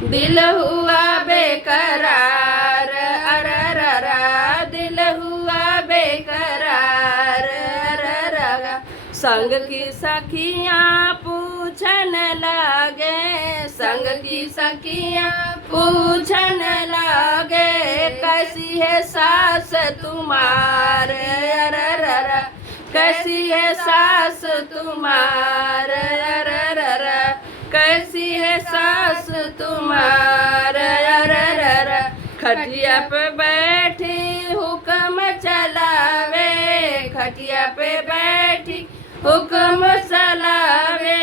दिल हुआ बेकरार, अरररा दिल हुआ बेकरार, अरररा। संग की सखियाँ पूछन लागे, संग की सखियाँ पूछन लागे, कैसी है सास तुम्हारे, अरररा कैसी है सास तुम्हारे, अरररा कैसी है सास तुम्हारे, अरररा। खटिया पे बैठी हुक्म चलावे, खटिया पे बैठी हुक्म चलावे,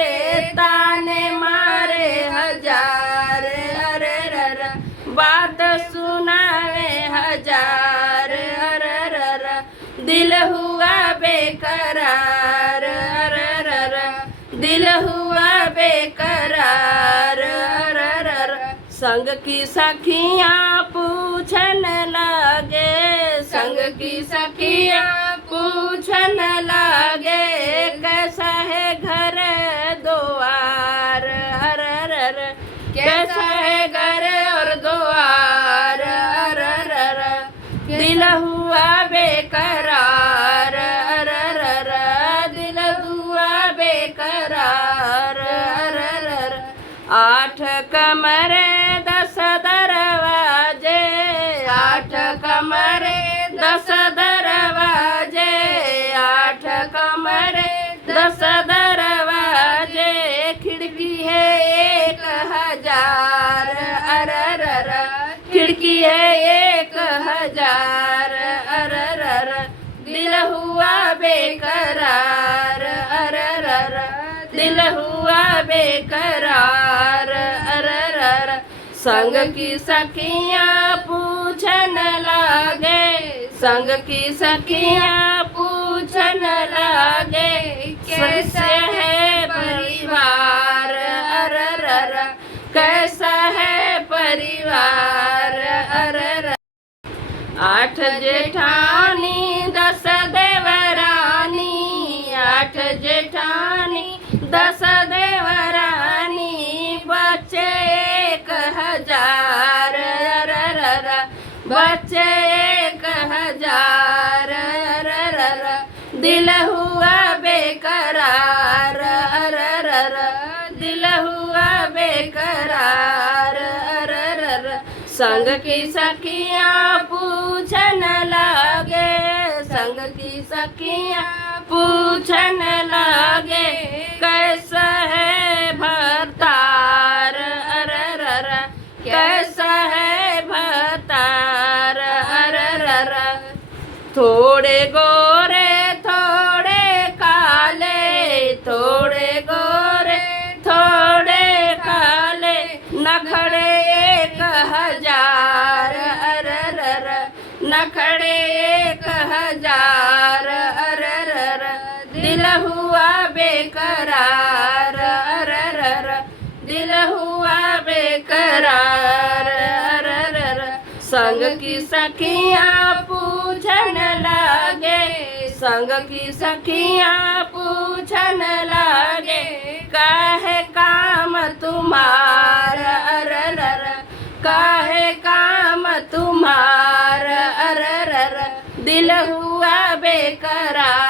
ताने मारे हजार, अरररा बात सुनावे हजार, अरररा दिल हुआ बेकरार, अरररा दिल हुआ बेकरार, अरररा। संग की सखियाँ पूछन लागे, संग की सखियाँ पूछन लागे, कैसा है घर द्वार, अरररा कैसा है घर और द्वार, अरररा दिल हुआ बेकरार, अरररा दिल हुआ बेकरार, अरररा। आठ कमरे 10 दरवाजे, आठ कमरे 10 दरवाजे, आठ कमरे 10 दरवाजे, खिड़की है 1000, अरररा खिड़की है 1000, अरररा दिल हुआ बेकरार, अरररा दिल हुआ बेकरार, अरररा। संग की सखियाँ पूछन लागे, संग की सखियाँ पूछन लागे, कैसे है परिवार, अरररा कैसा है परिवार, अरररा। 8 जेठानी 10 देवरानी, 8 जेठानी 10 देवरानी, बच्चे 1000, अरररा बच्चे 1000, अरररा दिल हुआ बेकरार, अरररा दिल हुआ बेकरार, अरररा। संग की सखियाँ पूछन लागे, संग की सखियाँ पूछन लागे, कैसा है भरतार, अरररा कैसा है भरतार, अरररा। थोड़े गोरे थोड़े काले, थोड़े गोरे थोड़े काले, नखड़े 1000, अरररा नखड़े 1000, अरररा दिल हुआ बेकरार, अरररा दिल हुआ बेकरार, अरररा। संग की सखियाँ पूछन लागे, संग की सखियाँ पूछन लागे, काहे काम तुम्हारा, अरररा काहे काम तुम्हारा, अरररा दिल हुआ बेकरार।